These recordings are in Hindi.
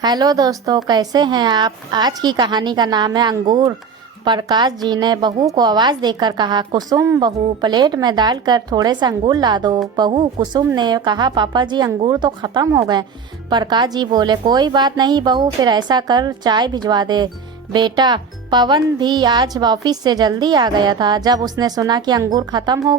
हेलो दोस्तों, कैसे हैं आप। आज की कहानी का नाम है अंगूर। प्रकाश जी ने बहू को आवाज़ देकर कहा, कुसुम बहू प्लेट में डालकर थोड़े से अंगूर ला दो। बहू कुसुम ने कहा, पापा जी अंगूर तो ख़त्म हो गए। प्रकाश जी बोले, कोई बात नहीं बहू, फिर ऐसा कर चाय भिजवा दे। बेटा पवन भी आज ऑफिस से जल्दी आ गया था। जब उसने सुना कि अंगूर ख़त्म हो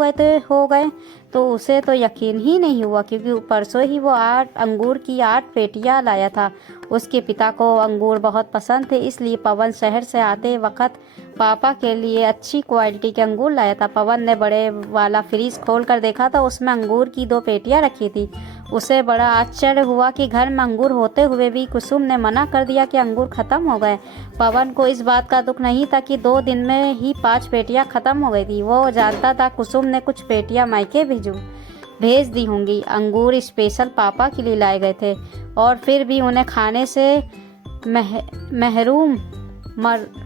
गए तो उसे तो यकीन ही नहीं हुआ, क्योंकि परसों ही वो 8 पेटियां लाया था। उसके पिता को अंगूर बहुत पसंद थे, इसलिए पवन शहर से आते वक्त पापा के लिए अच्छी क्वालिटी के अंगूर लाया था। पवन ने बड़े वाला फ्रीज खोल कर देखा था, उसमें अंगूर की 2 पेटियां रखी थी। उसे बड़ा आश्चर्य हुआ कि घर में अंगूर होते हुए भी कुसुम ने मना कर दिया कि अंगूर ख़त्म हो गए। पवन को इस बात का दुख नहीं था कि 2 दिन में ही 5 पेटियां ख़त्म हो गई थी। वो जानता था कुसुम ने कुछ पेटियां मायके भेज दी होंगी। अंगूर स्पेशल पापा के लिए लाए गए थे और फिर भी उन्हें खाने से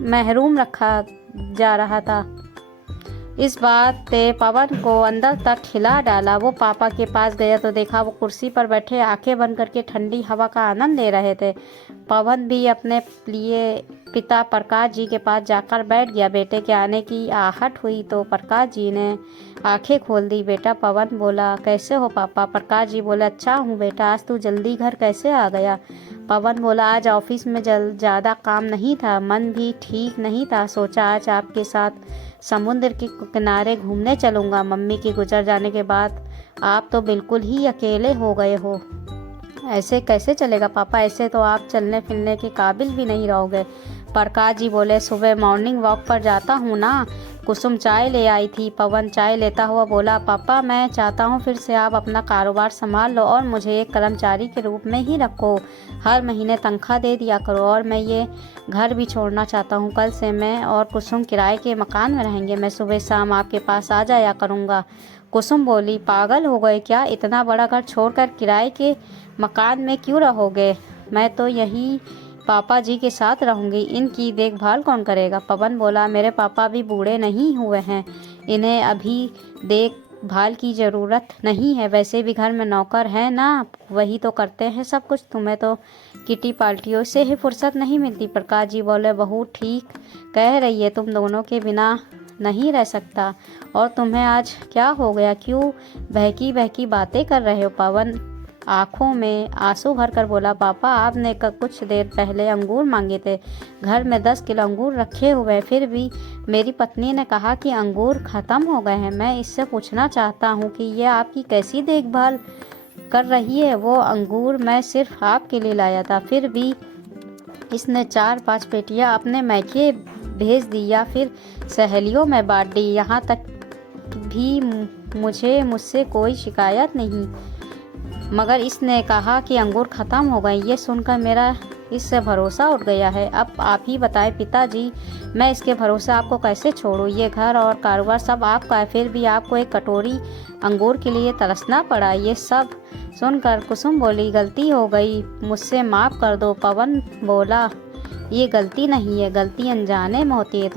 महरूम रखा जा रहा था। इस बात ने पवन को अंदर तक हिला डाला। वो पापा के पास गया तो देखा वो कुर्सी पर बैठे आंखें बंद करके ठंडी हवा का आनंद ले रहे थे। पवन भी अपने लिए पिता प्रकाश जी के पास जाकर बैठ गया। बेटे के आने की आहट हुई तो प्रकाश जी ने आंखें खोल दी। बेटा पवन बोला, कैसे हो पापा। प्रकाश जी बोले, अच्छा हूँ बेटा, आज तू जल्दी घर कैसे आ गया। पवन बोला, आज ऑफिस में ज़्यादा काम नहीं था, मन भी ठीक नहीं था, सोचा आज आपके साथ समुद्र के किनारे घूमने चलूँगा। मम्मी के गुजर जाने के बाद आप तो बिल्कुल ही अकेले हो गए हो। ऐसे कैसे चलेगा पापा, ऐसे तो आप चलने फिरने के काबिल भी नहीं रहोगे। प्रकाश जी बोले, सुबह मॉर्निंग वॉक पर जाता हूँ ना। कुसुम चाय ले आई थी। पवन चाय लेता हुआ बोला, पापा मैं चाहता हूँ फिर से आप अपना कारोबार संभाल लो और मुझे एक कर्मचारी के रूप में ही रखो। हर महीने तनख्वाह दे दिया करो और मैं ये घर भी छोड़ना चाहता हूँ। कल से मैं और कुसुम किराए के मकान में रहेंगे। मैं सुबह शाम आपके पास आ जाया करूँगा। कुसुम बोली, पागल हो गए क्या, इतना बड़ा घर छोड़कर किराए के मकान में क्यों रहोगे। मैं तो यही पापा जी के साथ रहूँगी, इनकी देखभाल कौन करेगा। पवन बोला, मेरे पापा भी बूढ़े नहीं हुए हैं, इन्हें अभी देखभाल की ज़रूरत नहीं है। वैसे भी घर में नौकर हैं ना, वही तो करते हैं सब कुछ। तुम्हें तो किटी पार्टियों से ही फुर्सत नहीं मिलती। प्रकाश जी बोले, बहू ठीक कह रही है, तुम दोनों के बिना नहीं रह सकता। और तुम्हें आज क्या हो गया, क्यों बहकी बहकी बातें कर रहे हो। पवन आंखों में आंसू भरकर बोला, पापा आपने कुछ देर पहले अंगूर मांगे थे, घर में 10 किलो अंगूर रखे हुए, फिर भी मेरी पत्नी ने कहा कि अंगूर ख़त्म हो गए हैं। मैं इससे पूछना चाहता हूँ कि ये आपकी कैसी देखभाल कर रही है। वो अंगूर मैं सिर्फ आपके लिए लाया था, फिर भी इसने 4-5 पेटियाँ अपने मैके भेज दी या फिर सहेलियों में बांट दी। यहाँ तक भी मुझसे कोई शिकायत नहीं, मगर इसने कहा कि अंगूर ख़त्म हो गए। ये सुनकर मेरा इससे भरोसा उठ गया है। अब आप ही बताएं पिताजी, मैं इसके भरोसे आपको कैसे छोड़ूं। ये घर और कारोबार सब आपका है, फिर भी आपको एक कटोरी अंगूर के लिए तरसना पड़ा। ये सब सुनकर कुसुम बोली, गलती हो गई, मुझसे माफ़ कर दो। पवन बोला, ये गलती नहीं है, गलती अनजाने में होती है।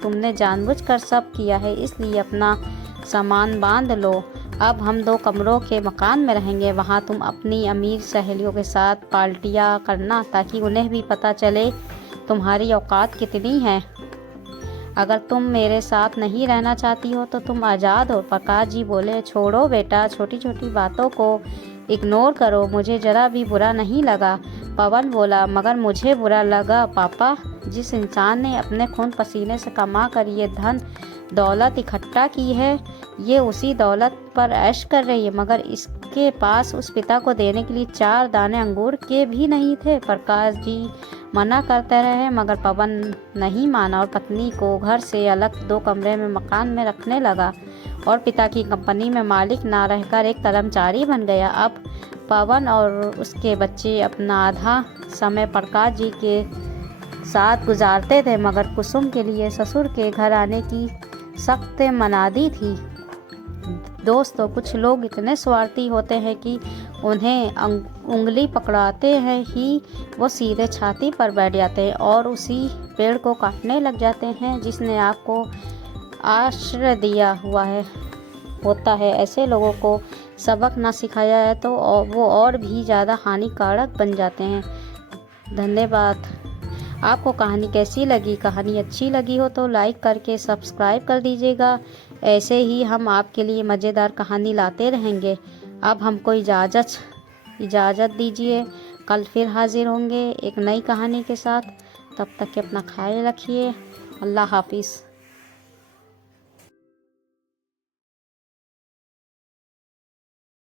तुमने जानबूझकर सब किया है, इसलिए अपना सामान बांध लो। अब हम 2 कमरों के मकान में रहेंगे, वहाँ तुम अपनी अमीर सहेलियों के साथ पार्टियाँ करना, ताकि उन्हें भी पता चले तुम्हारी औकात कितनी है। अगर तुम मेरे साथ नहीं रहना चाहती हो तो तुम आज़ाद हो। प्रकाश जी बोले, छोड़ो बेटा, छोटी छोटी बातों को इग्नोर करो, मुझे ज़रा भी बुरा नहीं लगा। पवन बोला, मगर मुझे बुरा लगा पापा। जिस इंसान ने अपने खून पसीने से कमा कर ये धन दौलत इकट्ठा की है, ये उसी दौलत पर ऐश कर रही है, मगर इसके पास उस पिता को देने के लिए 4 दाने अंगूर के भी नहीं थे। प्रकाश जी मना करते रहे, मगर पवन नहीं माना और पत्नी को घर से अलग 2 कमरे में मकान में रखने लगा और पिता की कंपनी में मालिक ना रहकर एक कर्मचारी बन गया। अब पवन और उसके बच्चे अपना आधा समय प्रकाश जी के साथ गुजारते थे, मगर कुसुम के लिए ससुर के घर आने की सख्त मनादी थी। दोस्तों, कुछ लोग इतने स्वार्थी होते हैं कि उन्हें उंगली पकड़ाते हैं ही वो सीधे छाती पर बैठ जाते हैं और उसी पेड़ को काटने लग जाते हैं जिसने आपको आश्रय दिया हुआ होता है। ऐसे लोगों को सबक ना सिखाया है तो वो और भी ज़्यादा हानिकारक बन जाते हैं। धन्यवाद। आपको कहानी कैसी लगी? कहानी अच्छी लगी हो तो लाइक करके सब्सक्राइब कर दीजिएगा। ऐसे ही हम आपके लिए मज़ेदार कहानी लाते रहेंगे। अब हमको इजाज़त दीजिए। कल फिर हाजिर होंगे एक नई कहानी के साथ। तब तक के अपना ख्याल रखिए। अल्लाह हाफिज़।